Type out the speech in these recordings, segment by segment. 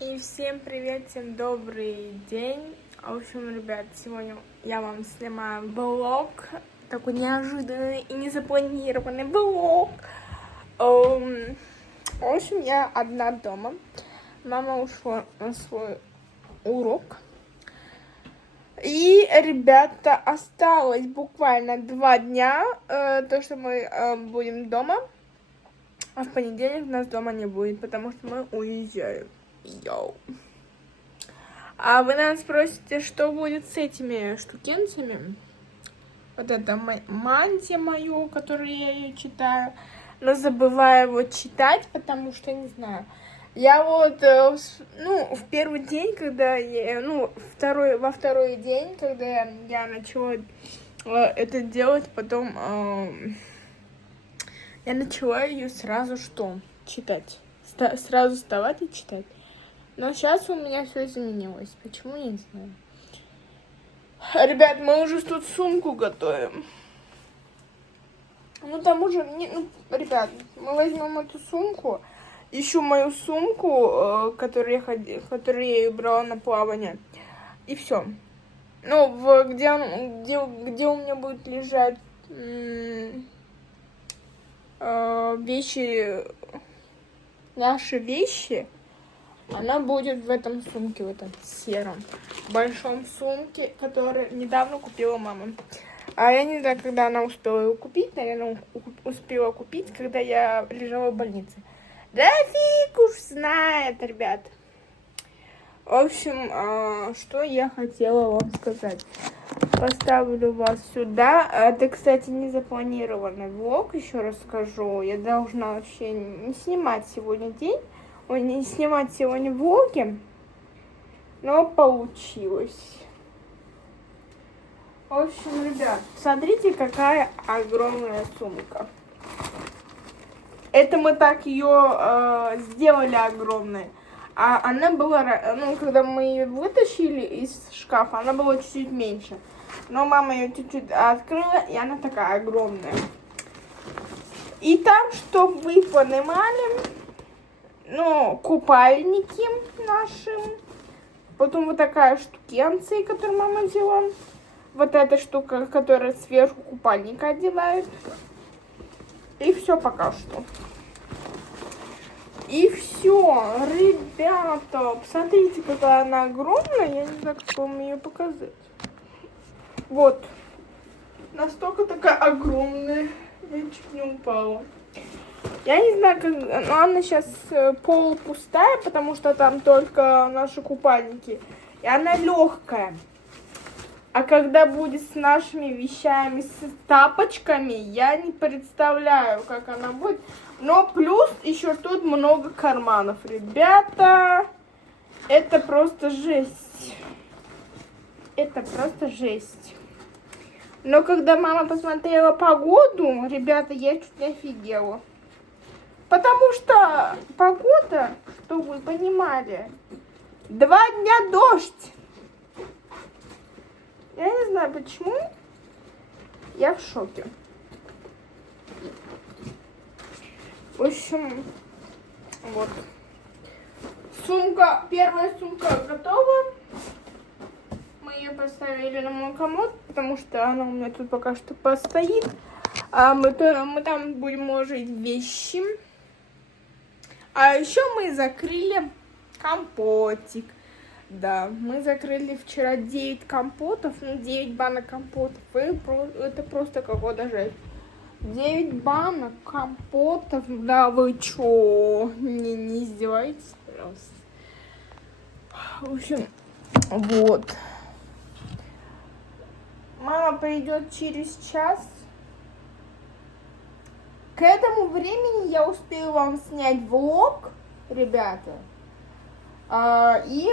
И всем привет, всем добрый день. В общем, ребят, сегодня я вам снимаю влог. Такой неожиданный и незапланированный влог. В общем, я одна дома. Мама ушла на свой урок. И, ребята, осталось буквально 2 дня, то, что мы будем дома. А в понедельник нас дома не будет, потому что мы уезжаем. Йоу. А вы нас спросите, что будет с этими штукенцами? Вот это мантия мою, которую я ее читаю. Но забываю его читать, потому что, не знаю. Я вот, в первый день, когда я, во второй день, когда я начала это делать, потом я начала ее сразу читать. Сразу вставать и читать. Но сейчас у меня все изменилось. Почему, я не знаю. Ребят, мы уже тут сумку готовим. Там уже, ребят, мы возьмем эту сумку. Ищу мою сумку, которую я брала на плавание. И все. Где у меня будут лежать наши вещи, она будет в этом сумке, в этом сером большом сумке, который недавно купила мама. А я не знаю, когда она успела его купить. Наверное, успела купить, когда я лежала в больнице. Да фиг уж знает, ребят. В общем, что я хотела вам сказать. Поставлю вас сюда. Это, кстати, не запланированный влог, еще раз скажу. Я должна вообще не снимать сегодня не снимать сегодня влоги, но получилось. В общем, ребят, смотрите, какая огромная сумка. Это мы так ее сделали огромной. А она была, когда мы ее вытащили из шкафа, она была чуть-чуть меньше. Но мама ее чуть-чуть открыла, и она такая огромная. И там, чтобы вы понимали, купальники наши. Потом вот такая штукенция, которую мама взяла. Вот эта штука, которая сверху купальника одевают. И все пока что. И все, ребята, посмотрите, какая она огромная. Я не знаю, как вам ее показать. Вот. Настолько такая огромная. Я чуть не упала. Я не знаю, как... она сейчас полупустая, потому что там только наши купальники. И она легкая. А когда будет с нашими вещами, с тапочками, я не представляю, как она будет. Но плюс еще тут много карманов. Ребята, это просто жесть. Это просто жесть. Но когда мама посмотрела погоду, ребята, я чуть не офигела. Потому что погода, чтобы вы понимали, 2 дня дождь. Я не знаю почему, я в шоке. В общем, вот. Первая сумка готова. Мы ее поставили на мой комод, потому что она у меня тут пока что постоит. А мы там будем ложить вещи. А еще мы закрыли компотик. Да, мы закрыли вчера 9 компотов, 9 банок компотов. Это просто какой-то жесть. 9 банок компотов. Да, вы чё? Не издеваетесь, пожалуйста. В общем, вот. Мама придет через час. К этому времени я успею вам снять влог, ребята. И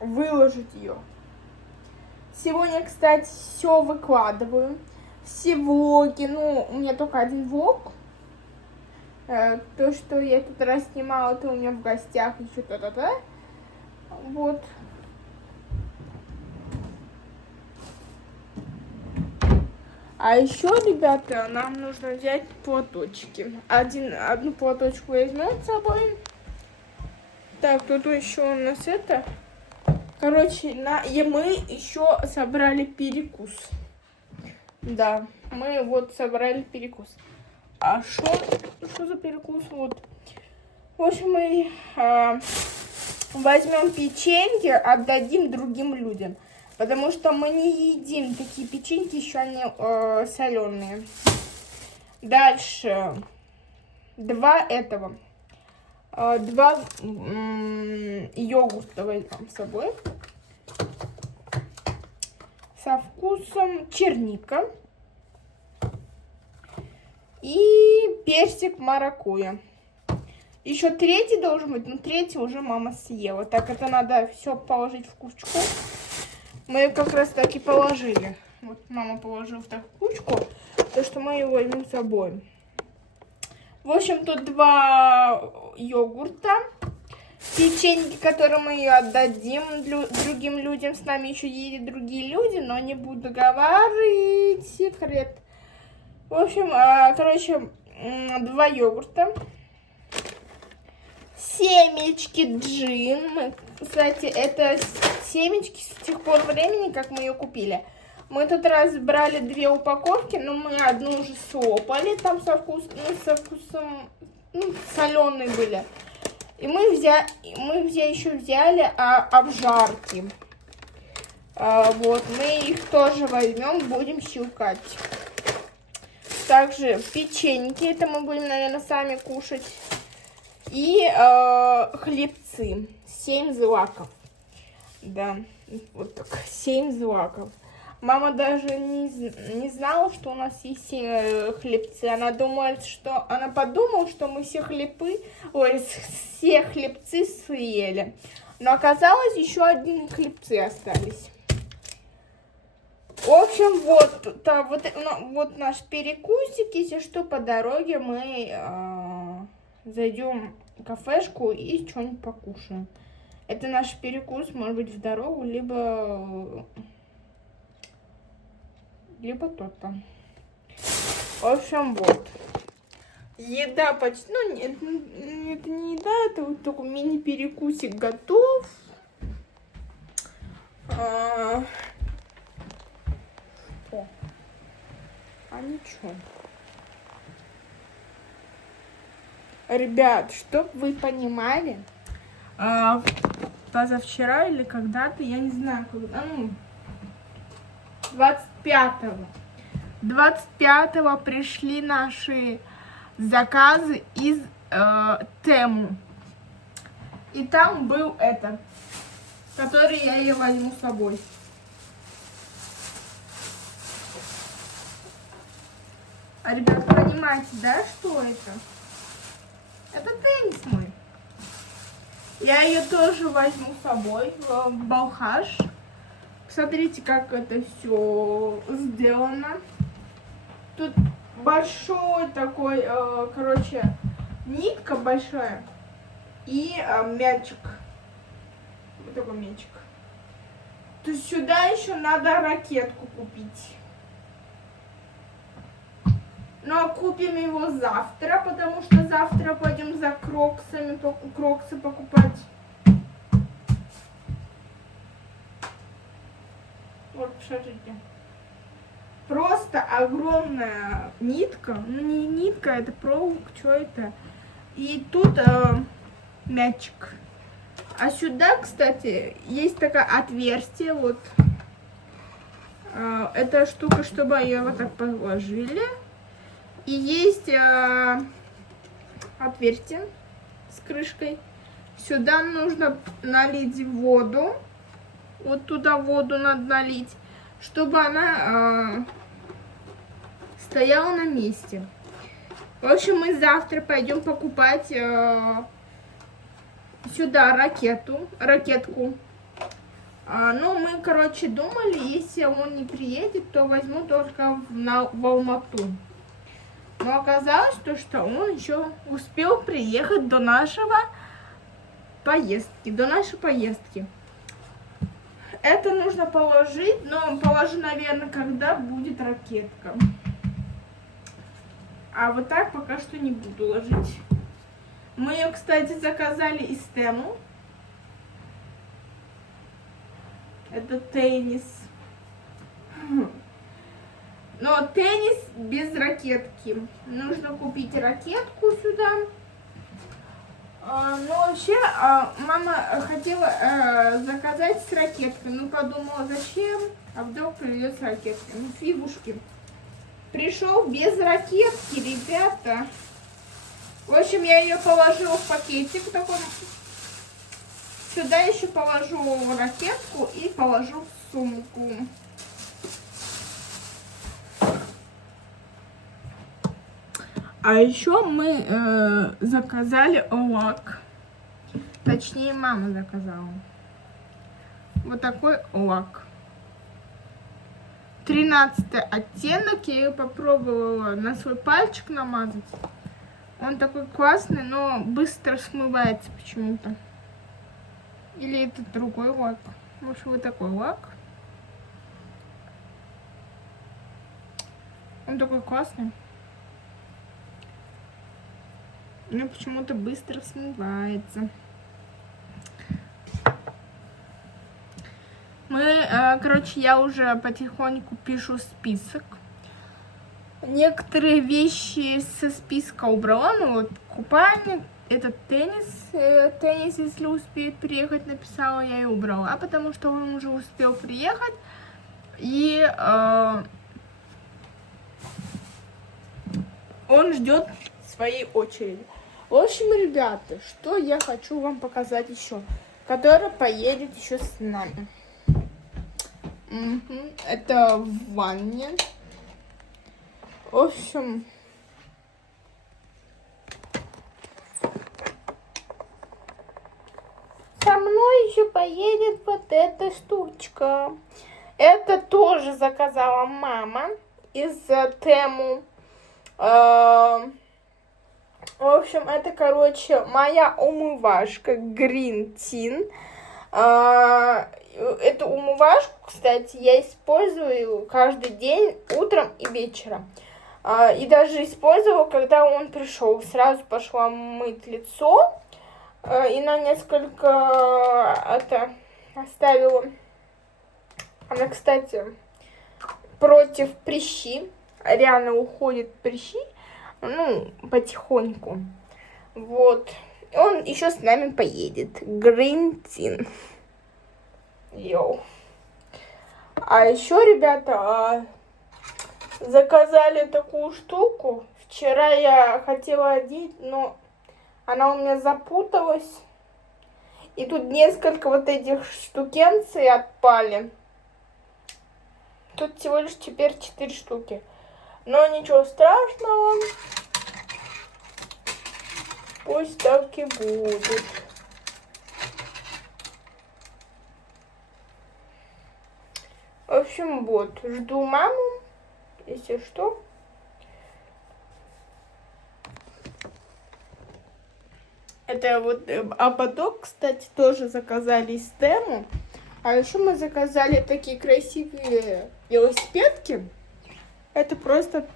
выложить ее. Сегодня, кстати, все выкладываю. Все влоги. У меня только один влог. То, что я тут раз снимала, это у меня в гостях еще то-то-то. Вот. А еще, ребята, нам нужно взять платочки. Одну платочку возьмем с собой. Так, тут еще у нас это. Короче, и мы еще собрали перекус. Да, мы вот собрали перекус. А что за перекус? Вот. В общем, мы возьмем печеньки, отдадим другим людям. Потому что мы не едим такие печеньки, еще они соленые. Дальше. Два йогурта возьмем с собой. Со вкусом черника. И персик маракуйя. Еще третий должен быть, но третий уже мама съела. Так, это надо все положить в кучку. Мы ее как раз так и положили. Вот мама положила в такую кучку, то что мы ее возьмем с собой. В общем, тут два йогурта, печеньки, которые мы ее отдадим другим людям. С нами еще едут другие люди, но не буду говорить секрет. В общем, короче, два йогурта. Семечки джин. Кстати, это семечки с тех пор времени, как мы ее купили. Мы тут раз брали 2 упаковки, но мы одну уже слопали, там со вкусом, соленые были. И мы еще взяли обжарки. Вот, мы их тоже возьмем, будем щелкать. Также печеньки, это мы будем, наверное, сами кушать. И хлебцы, 7 злаков. Да, вот так, 7 злаков. Мама даже не знала, что у нас есть хлебцы. Она подумала, что мы все хлебцы съели. Но оказалось, еще одни хлебцы остались. В общем, вот наш перекусик. Если что, по дороге мы зайдем в кафешку и что-нибудь покушаем. Это наш перекус, может быть, в дорогу, либо то-то. В общем, вот. Еда почти... Ну, это не еда, это вот такой мини-перекусик готов. Что? Ничего. Ребят, чтоб вы понимали, позавчера или когда-то, я не знаю, когда, 25-го пришли наши заказы из Тему. И там был этот, который я ее возьму с собой. Ребят, понимаете, да, что это? Это теннис мой. Я ее тоже возьму с собой в Балхаш. Посмотрите, как это все сделано. Тут большой такой, короче, нитка большая и мячик. Вот такой мячик. То есть сюда еще надо ракетку купить. Но купим его завтра, потому что завтра пойдем за кроксы покупать. Вот, смотрите. Просто огромная нитка. Ну, не нитка, это проволока, что это. И тут мячик. А сюда, кстати, есть такое отверстие. Вот. Эта штука, чтобы ее вот так положили. И есть отверстие с крышкой. Сюда нужно налить воду. Вот туда воду надо налить, чтобы она стояла на месте. В общем, мы завтра пойдем покупать сюда ракетку. Ну, мы, короче, думали, если он не приедет, то возьму только в Алмату. Но оказалось, что он еще успел приехать до нашей поездки. Это нужно положить, но положу, наверное, когда будет ракетка. А вот так пока что не буду ложить. Мы ее, кстати, заказали из Тему. Это теннис. Но теннис без ракетки. Нужно купить ракетку сюда. Ну, вообще, мама хотела заказать с ракеткой. Ну, подумала, зачем? А вдруг придет с ракеткой. Ну, фигушки. Пришел без ракетки, ребята. В общем, я ее положила в пакетик такой. Сюда еще положу ракетку и положу в сумку. А еще мы заказали лак. Точнее, мама заказала. Вот такой лак. 13-й оттенок. Я ее попробовала на свой пальчик намазать. Он такой классный, но быстро смывается почему-то. Или это другой лак. Может, вот такой лак. Он такой классный. Но почему-то быстро смывается. Короче, я уже потихоньку пишу список. Некоторые вещи со списка убрала. Ну вот купальник, этот теннис, если успеет приехать, написала, я и убрала, потому что он уже успел приехать. И он ждет своей очереди. В общем, ребята, что я хочу вам показать еще, которая поедет еще с нами. Это в ванне. В общем, со мной еще поедет вот эта штучка. Это тоже заказала мама из Тему. В общем, это, короче, моя умывашка Green Tin. Эту умывашку, кстати, я использую каждый день, утром и вечером. И даже использовала, когда он пришел. Сразу пошла мыть лицо. И на несколько оставила. Она, кстати, против прыщи. Реально уходит прыщи. Ну, потихоньку. Вот. Он еще с нами поедет. Green Tin. Йоу. А еще, ребята, заказали такую штуку. Вчера я хотела одеть, но она у меня запуталась. И тут несколько вот этих штукенций отпали. Тут всего лишь теперь 4 штуки. Но ничего страшного. Пусть так и будет. В общем, вот. Жду маму, если что. Это вот ободок, кстати, тоже заказали из Тему. А еще мы заказали такие красивые велосипедки. Это просто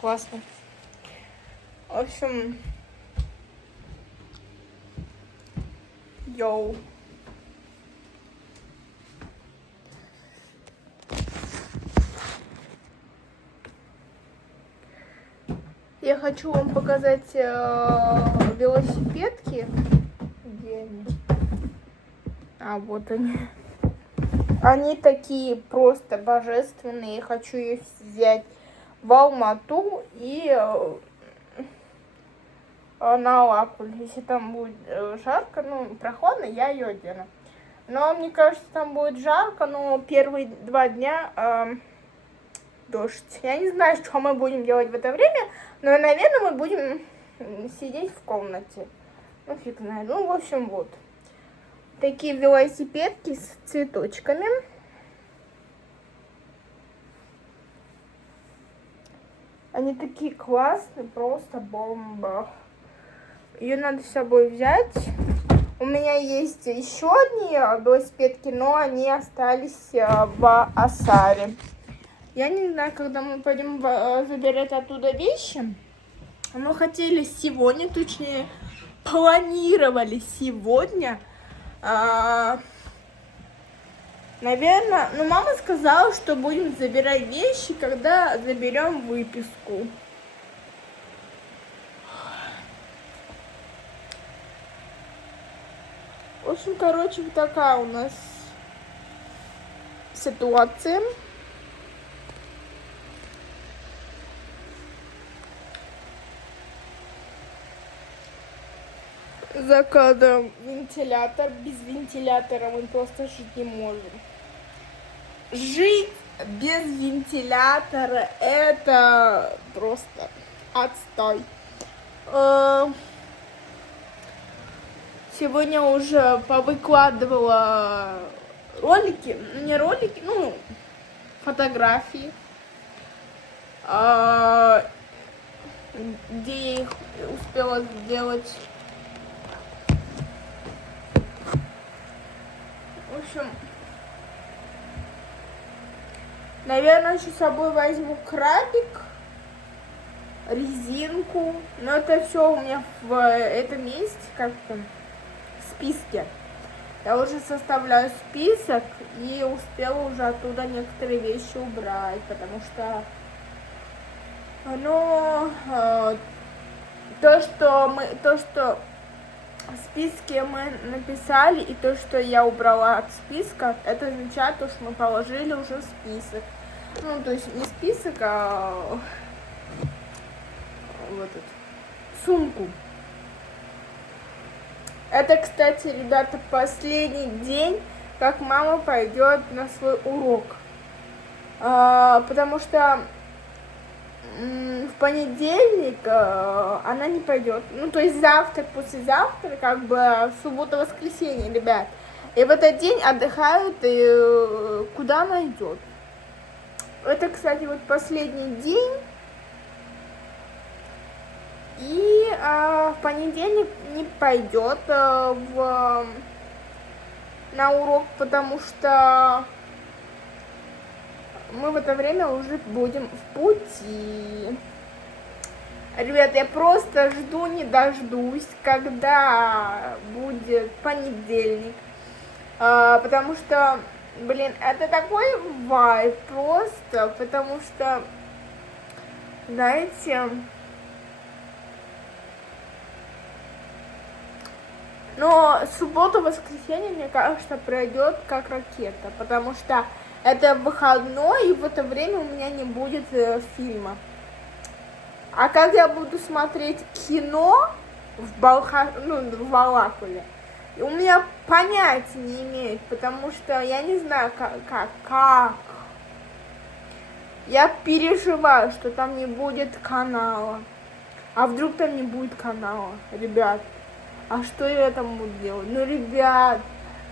классно. В общем, йоу. Я хочу вам показать велосипедки. Где они? А, вот они. Они такие просто божественные. Я хочу их взять в Алмату и на Алакуль. Если там будет жарко, ну, прохладно, я ее одену. Но мне кажется, там будет жарко, но первые 2 дня дождь. Я не знаю, что мы будем делать в это время, но, наверное, мы будем сидеть в комнате. Ну, фиг знает. Ну, в общем, вот. Такие велосипедки с цветочками. Они такие классные, просто бомба. Ее надо с собой взять. У меня есть еще одни велосипедки, но они остались в Асаре. Я не знаю, когда мы пойдем забирать оттуда вещи. Мы хотели сегодня, точнее, планировали сегодня Наверное, ну мама сказала, что будем забирать вещи, когда заберем выписку. В общем, короче, вот такая у нас ситуация. За кадром вентилятор. Без вентилятора мы просто жить не можем. Жить без вентилятора — это просто отстой. Сегодня уже повыкладывала ролики, не ролики, ну, фотографии, где я их успела сделать. В общем, наверное, еще с собой возьму крабик, резинку. Но это все у меня в этом месте как-то в списке. Я уже составляю список и успела уже оттуда некоторые вещи убрать, потому что то, что в списке мы написали, и то, что я убрала от списка, это означает, что мы положили уже в список. Ну, то есть не список, а вот эту сумку. Это, кстати, ребята, последний день, как мама пойдет на свой урок. Потому что в понедельник она не пойдет. Ну, то есть завтра, послезавтра, как бы в субботу-воскресенье, ребят. И в этот день отдыхают, и куда она идет. Это, кстати, вот последний день. И в понедельник не пойдет на урок, потому что мы в это время уже будем в пути. Ребят, я просто жду не дождусь, когда будет понедельник. Потому что, блин, это такой вайб просто, потому что, знаете, но суббота-воскресенье, мне кажется, пройдет как ракета, потому что это выходной, и в это время у меня не будет фильма. А как я буду смотреть кино в Балакове, у меня понятия не имеет, потому что я не знаю, как. Я переживаю, что там не будет канала. А вдруг там не будет канала, ребят? А что я там буду делать? Ну, ребят,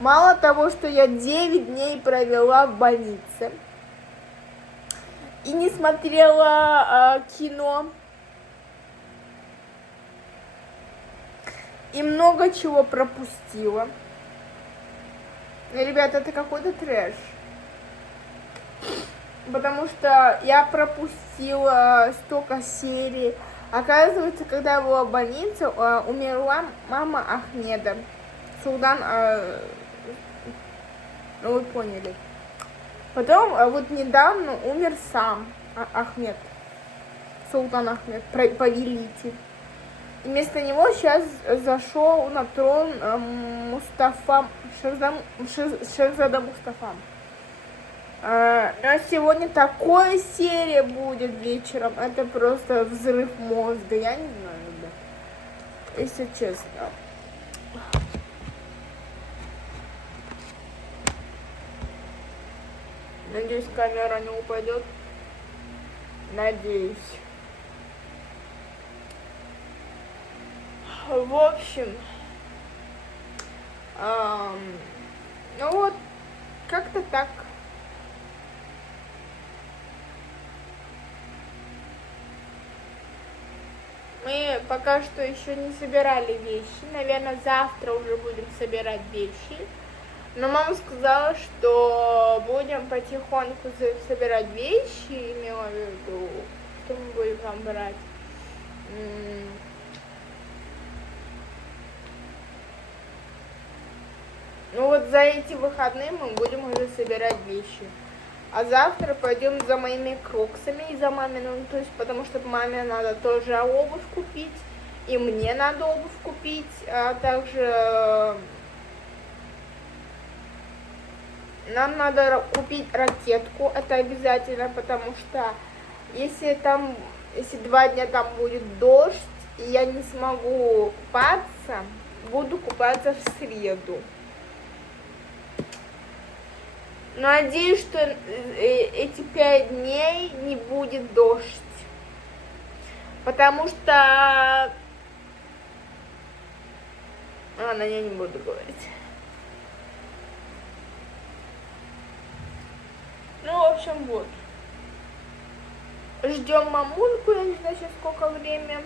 мало того, что я 9 дней провела в больнице и не смотрела кино, и много чего пропустила. Ребят, это какой-то трэш. Потому что я пропустила столько серий. Оказывается, когда я была в больнице, умерла мама Ахмеда. Султан, ну вы поняли. Потом вот недавно умер сам Ахмед. Султан Ахмед, повелитель. И вместо него сейчас зашел на трон Мустафа, Шахзада Мустафа. А сегодня такая серия будет вечером. Это просто взрыв мозга. Я не знаю, да. Если честно. Надеюсь, камера не упадет. Надеюсь. В общем, ну вот, как-то так. Мы пока что еще не собирали вещи. Наверное, завтра уже будем собирать вещи. Но мама сказала, что будем потихоньку собирать вещи, имела в виду, что мы будем там брать. Ну вот за эти выходные мы будем уже собирать вещи. А завтра пойдем за моими кроксами и за маминым, то есть потому что маме надо тоже обувь купить, и мне надо обувь купить, а также нам надо купить ракетку, это обязательно, потому что если 2 дня там будет дождь, и я не смогу купаться, буду купаться в среду. Надеюсь, что эти 5 дней не будет дождь. Потому что... Ладно, я не буду говорить. Ну, в общем, вот. Ждем мамульку, я не знаю сейчас сколько время.